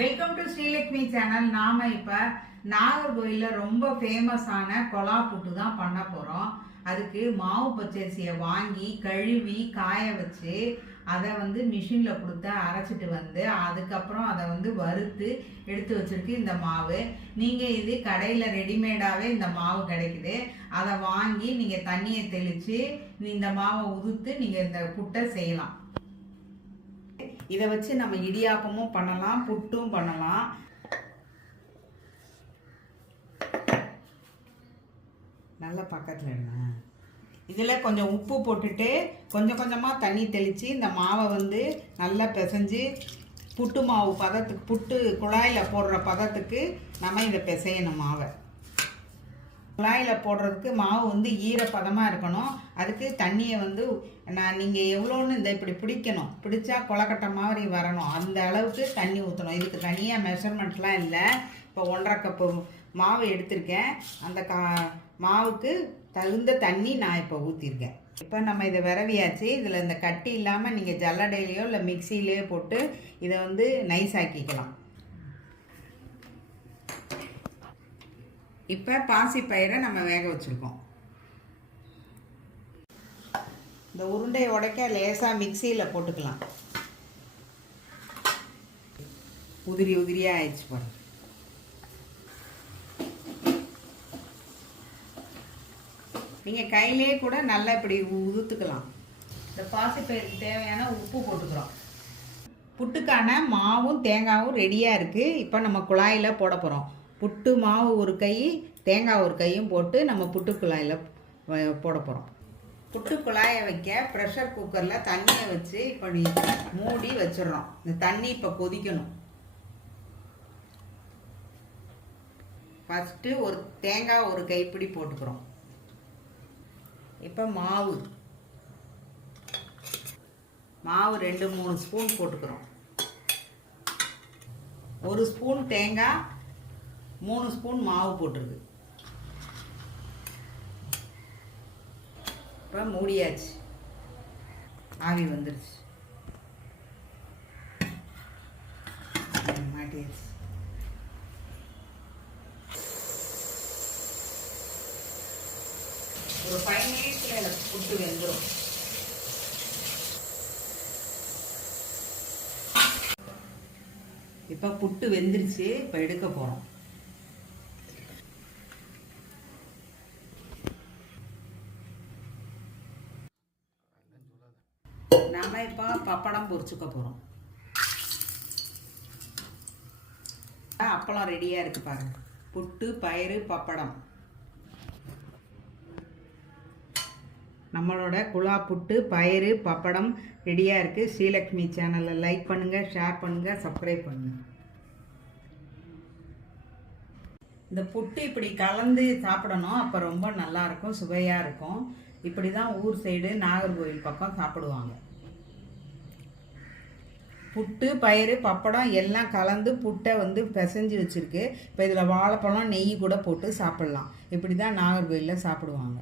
Welcome to Srilakshmi channel நாம இப்போ நாகர்கோயில்ல ரொம்ப ஃபேமஸான கொலா புட்டு தான் பண்ண போகிறோம் அதுக்கு மாவு பச்சரிசியை வாங்கி கழுவி காய வச்சு அதை வந்து மிஷினில் கொடுத்து அரைச்சிட்டு வந்து அதுக்கப்புறம் அதை வந்து வறுத்து எடுத்து வச்சிருக்கு இந்த மாவு. நீங்கள் இது கடையில் ரெடிமேடாகவே இந்த மாவு கிடைக்குது. அதை வாங்கி நீங்கள் தண்ணியை தெளித்து இந்த மாவை உதுத்து நீங்கள் இந்த புட்டை செய்யலாம். இதை வச்சு நம்ம இடியாப்பமும் பண்ணலாம் புட்டும் பண்ணலாம். நல்ல பக்கத்தில் என்ன? இதில் கொஞ்சம் உப்பு போட்டுட்டு கொஞ்சம் கொஞ்சமாக தண்ணி தெளித்து இந்த மாவை வந்து நல்லா பிசைஞ்சு புட்டு மாவு பதத்துக்கு புட்டு குழாயில் போடுற பதத்துக்கு நம்ம இதை பிசையணும் மாவை. குழாயில் போடுறதுக்கு மாவு வந்து ஈரப்பதமாக இருக்கணும். அதுக்கு தண்ணியை வந்து நான் நீங்கள் எவ்வளோன்னு இந்த இப்படி பிடிக்கணும். பிடிச்சா கொலக்கட்டை மாதிரி வரணும். அந்த அளவுக்கு தண்ணி ஊற்றணும் இதுக்கு தனியாக மெஷர்மெண்ட்லாம் இல்லை. இப்போ ஒன்றரை கப்பு மாவு எடுத்திருக்கேன். அந்த கா மாவுக்கு தகுந்த தண்ணி நான் இப்போ ஊற்றிருக்கேன் இப்போ நம்ம இதை விரவியாச்சு. இதில் இந்த கட்டி இல்லாமல் நீங்கள் ஜல்லடையிலையோ இல்லை மிக்சியிலையோ போட்டு இதை வந்து நைஸ் ஆக்கிக்கலாம். இப்போ பாசி பயிரை நம்ம வேக வச்சுருக்கோம். இந்த உருண்டையை உடைக்க லேசாக மிக்சியில் போட்டுக்கலாம். உதிரி உதிரியாக ஆயிடுச்சு போகிறேன் நீங்கள் கையிலே கூட நல்லா இப்படி உதுத்துக்கலாம். இந்த பாசிப்பயிருக்கு தேவையான உப்பு போட்டுக்கிறோம். புட்டுக்கான மாவும் தேங்காவும் ரெடியாக இருக்குது இப்போ நம்ம குழாயில் போட போகிறோம் புட்டு மாவு ஒரு கை தேங்காய் ஒரு கையும் போட்டு நம்ம புட்டு குழாயில் போட போகிறோம் புட்டு குழாயை வைக்க ப்ரெஷர் குக்கரில் தண்ணியை வச்சு இப்போ நீ மூடி வச்சிடுறோம். இந்த தண்ணி இப்போ கொதிக்கணும். ஃபஸ்ட்டு ஒரு தேங்காய் ஒரு கைப்பிடி போட்டுக்கிறோம். இப்போ மாவு. மாவு ரெண்டு மூணு ஸ்பூன் போட்டுக்கிறோம். ஒரு ஸ்பூன் தேங்காய் மூணு ஸ்பூன் மாவு போட்டிருக்கு. அப்புறம் மூடியாச்சு. ஆவி வந்துருச்சு. மாட்டியாச்சு. ஒரு ஃபைவ் மினிட்ஸில் எனக்கு புட்டு வெந்துடும் இப்போ புட்டு வெந்துருச்சு இப்போ எடுக்க போகிறோம் நம்ம இப்போ பப்படம் பொரிச்சுக்க போகிறோம் அப்பளம் ரெடியாக இருக்கு பாருங்க. புட்டு பயிறு பப்படம். நம்மளோட குழா புட்டு பயிறு பப்படம் ரெடியாக இருக்குது ஸ்ரீலக்ஷ்மி சேனலை லைக் பண்ணுங்கள் ஷேர் பண்ணுங்கள் சப்ஸ்கிரைப் பண்ணுங்கள் இந்த புட்டு இப்படி கலந்து சாப்பிடணும். அப்போ ரொம்ப நல்லா இருக்கும் சுவையாக இருக்கும். இப்படி தான் ஊர் சைடு நாகர்கோவில் பக்கம் சாப்பிடுவாங்க. புட்டு பயிறு பப்படம் எல்லாம் கலந்து புட்டை வந்து பிசைஞ்சு வச்சுருக்கு. இப்போ இதில் வாழைப்பழம் நெய் கூட போட்டு சாப்பிட்லாம். இப்படி தான் நாகர்கோயிலில் சாப்பிடுவாங்க.